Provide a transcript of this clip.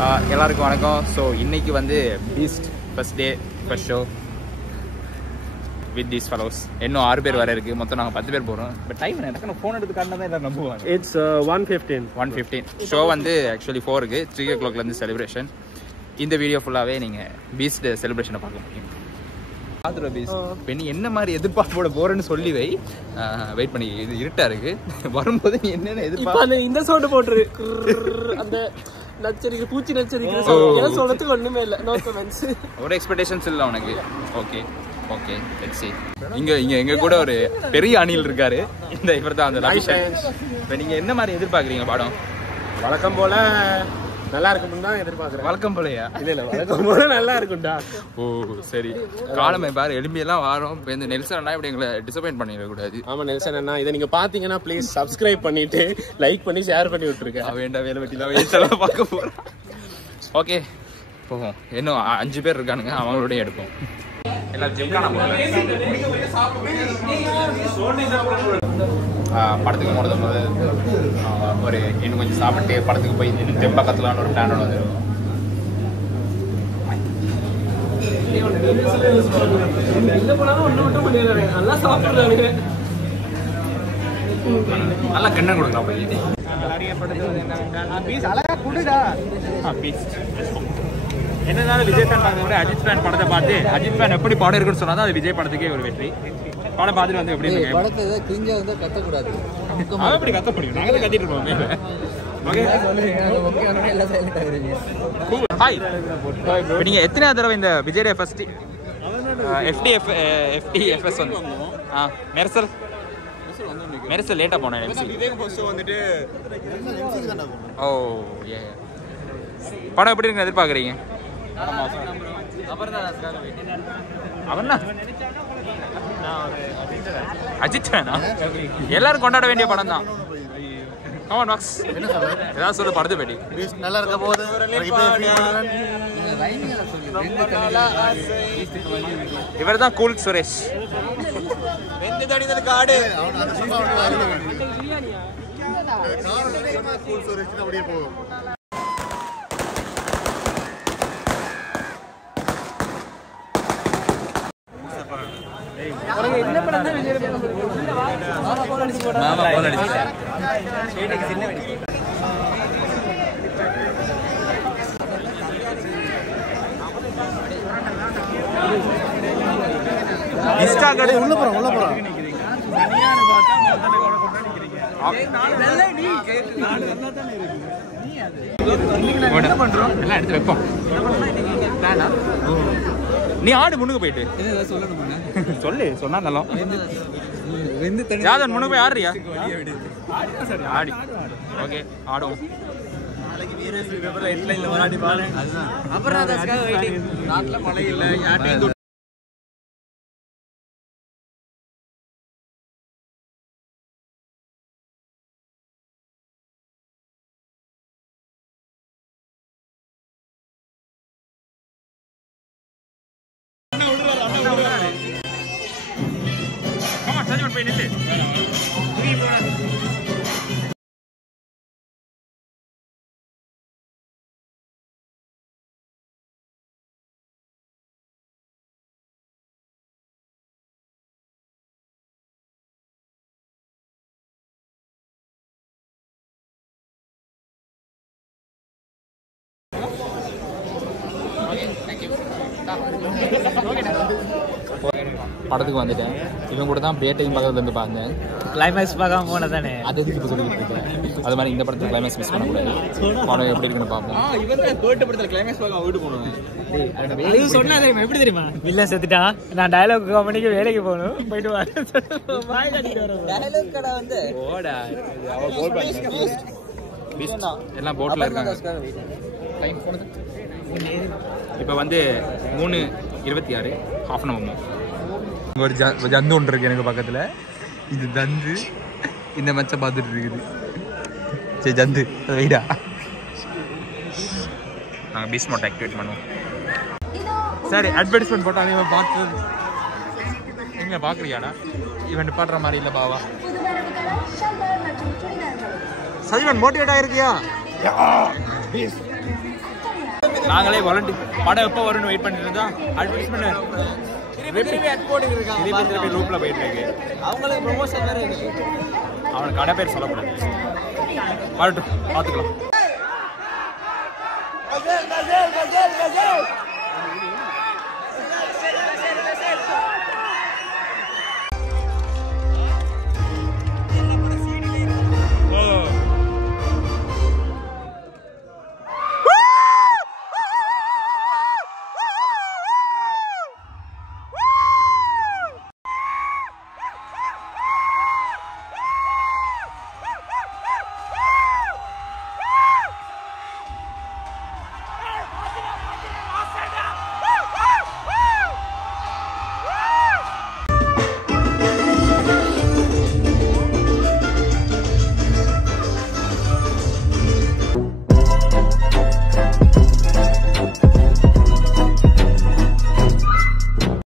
எல்லாருக்கும் வணக்கம். ஸோ இன்னைக்கு வந்து Beast first day first show with these fellows. இன்னும் 6 பேர் வர இருக்குது. மொத்தம் நாங்கள் 10 பேர் போகிறோம். பட் டைம் எனக்கு ஃபோன் எடுத்து காட்டினா தான் எல்லாம் நம்புவாங்க. இட்ஸ் 1:15 ஷோ வந்து ஆக்சுவலி 4க்கு 3 o'clockலேருந்து செலிப்ரேஷன். இந்த வீடியோ ஃபுல்லாகவே நீங்கள் பீஸ்ட் செலிப்ரேஷனை பார்க்க முடியும். பார்த்துருவோம் பீஸ்ட். இப்போ நீ என்ன மாதிரி எதிர்பார்ப்போட போகிறேன்னு சொல்லி வெயிட் பண்ணி. இது இருட்டாக இருக்குது. வரும்போது நீ என்னென்ன எதிர்பார்ப்பு இந்த சவுண்டு போட்டுரு. அந்த நச்சரிக்கை பூச்சி நச்சரிக்கை சொல்றதுக்கு ஒண்ணுமே இல்லை. No comments. ஒரு எக்ஸ்பெக்டேஷன்ஸ் இல்லை உனக்கு. Okay okay let's see. இங்க கூட ஒரு பெரிய அணில் இருக்காரு. இந்த இவர் தான் அந்த ரவிஷன். இப்போ நீங்க என்ன மாதிரி எதிர்பார்க்குறீங்க படம்? வழக்கம் போல நல்லா இருக்கும்னு தான் எதிர்பார்க்குறேன். வழக்கம் போலையா? இல்ல வழக்கம் போல நல்லா இருக்கும்டா. ஓ சரி. காலமே பாரு எலும்பியெல்லாம் வாரம். இப்போ இந்த நெல்சன் அண்ணா இப்படி எங்களை டிசப்பாயின்ட் பண்ணிடக்கூடாது. ஆமா நெல்சன் அண்ணா, இதை நீங்க பாத்தீங்கன்னா ப்ளீஸ் சப்ஸ்கிரைப் பண்ணிட்டு லைக் பண்ணி ஷேர் பண்ணி விட்டுருக்கேன். வேண்டாம் வேலை வெட்டிலாம் வேஸ்டெல்லாம் பார்க்க போறேன். ஓகே போவோம். இன்னும் 5 பேர் இருக்கானுங்க. அவங்களோடய எடுப்போம். எல்லாம் ஜிம்கான படத்துக்கு போனது ஒரு இன்னும் கொஞ்சம் சாப்பிட்டு படத்துக்கு போய் இன்னும் தெம்பக்கத்துலான்னு ஒரு பிளானோட வந்து நல்லா கண்ணை கொடுக்கலாம் போய். என்னன்னாலும் விஜய் ஃபேன் பார்க்க கூட அஜித் ஃபேன் படத்தை பார்த்து அஜித் ஃபேன் எப்படி படம் இருக்குன்னு சொன்னா அது விஜய் படத்துக்கே ஒரு வெற்றி. படம் பார்த்துட்டு வந்து எப்படி படத்தை கிரிஞ்சா வந்து கத்தக்கூடாது. அவன் எப்படி கத்த முடியும்? நாங்கள் தான் கத்திட்டு இருப்போம். ஹாய், இப்போ நீங்கள் எத்தனை தடவை இந்த விஜய் ஃபர்ஸ்ட் FTFS வந்து மெர்சல் லேட்டாக போனேன். வந்துட்டு ஓ ஏ படம் எப்படி இருக்கு எதிர்பார்க்குறீங்க? அவர்னா அஜித் வேணா? எல்லாரும் கொண்டாட வேண்டிய படம் தான். ஏதாவது சொல்லு படத்தை பற்றி. நல்லா இருக்க போது இவர் தான் கூல் சுரேஷ். காடு அப்படியே போகும். என்ன படம் தான் விஜய் உள்ள போறோம். நீ ஆடு முன்னுக்கு போயிட்டு சொல்லு. சொன்னா நல்லா ஜாதன் முன்னுக்கு போய் ஆடுறியா? ஆடி ஓகே ஆடும். நாட்டில் மழை இல்லை. யார்ட்டையும் போய் நில்லு. படத்துக்கு வந்துட்டேன். இவங்க கூட தான் பேட்டையும் பக்கத்துல இருந்து பார்த்தேன். கிளைமேக்ஸ் பார்க்காம போன தானே. அது எதுக்கு இப்போ சொல்லிட்டு இருக்கேன். அது மாதிரி இந்த படத்துல கிளைமேக்ஸ் மிஸ் பண்ணக்கூடாது. படம் எப்படி இருக்குன்னு பார்ப்போம். கிளைமேக்ஸ் பார்க்க வீட்டு போகணும். சொன்னா எப்படி தெரியுமா? வில்ல செத்துட்டான். நான் டயலாக் கம்பெனிக்கு வேலைக்கு போகணும். போயிட்டு வரேன். எல்லாம் போட்ல இருக்காங்க. இப்போ வந்து 3:26 half an hour. ஒரு ஜந்து ஒன்று இருக்கு எனக்கு பக்கத்தில். இது ஜந்து இந்த மச்சை பார்த்துட்டு இருக்குது. சரி ஜந்து வெயிடா. நாங்கள் பீஸ் மோட் ஆக்டிவேட் பண்ணுவோம். சரி அட்வர்டைஸ்மெண்ட் போட்டால் இவன் பார்த்து எங்கே பார்க்குறியாடா? இவன் பாடுற மாதிரி இல்லை பாவா. சஜிவன் மோட்டிவேட் ஆகிருக்கியா? நாங்களே வாலண்டியர் படம் எப்போ வரும்னு வெயிட் பண்ணிட்டு இருந்தா அட்வர்டைஸ்மெண்ட் லூப்ல போயிட்டு இருக்கு. அவங்களுக்கு ப்ரொமோஷன் வேற இருக்கு. அவனுக்கு கடை பேர் சொல்லக்கூடாது. வரட்டும், பார்த்துக்கலாம்.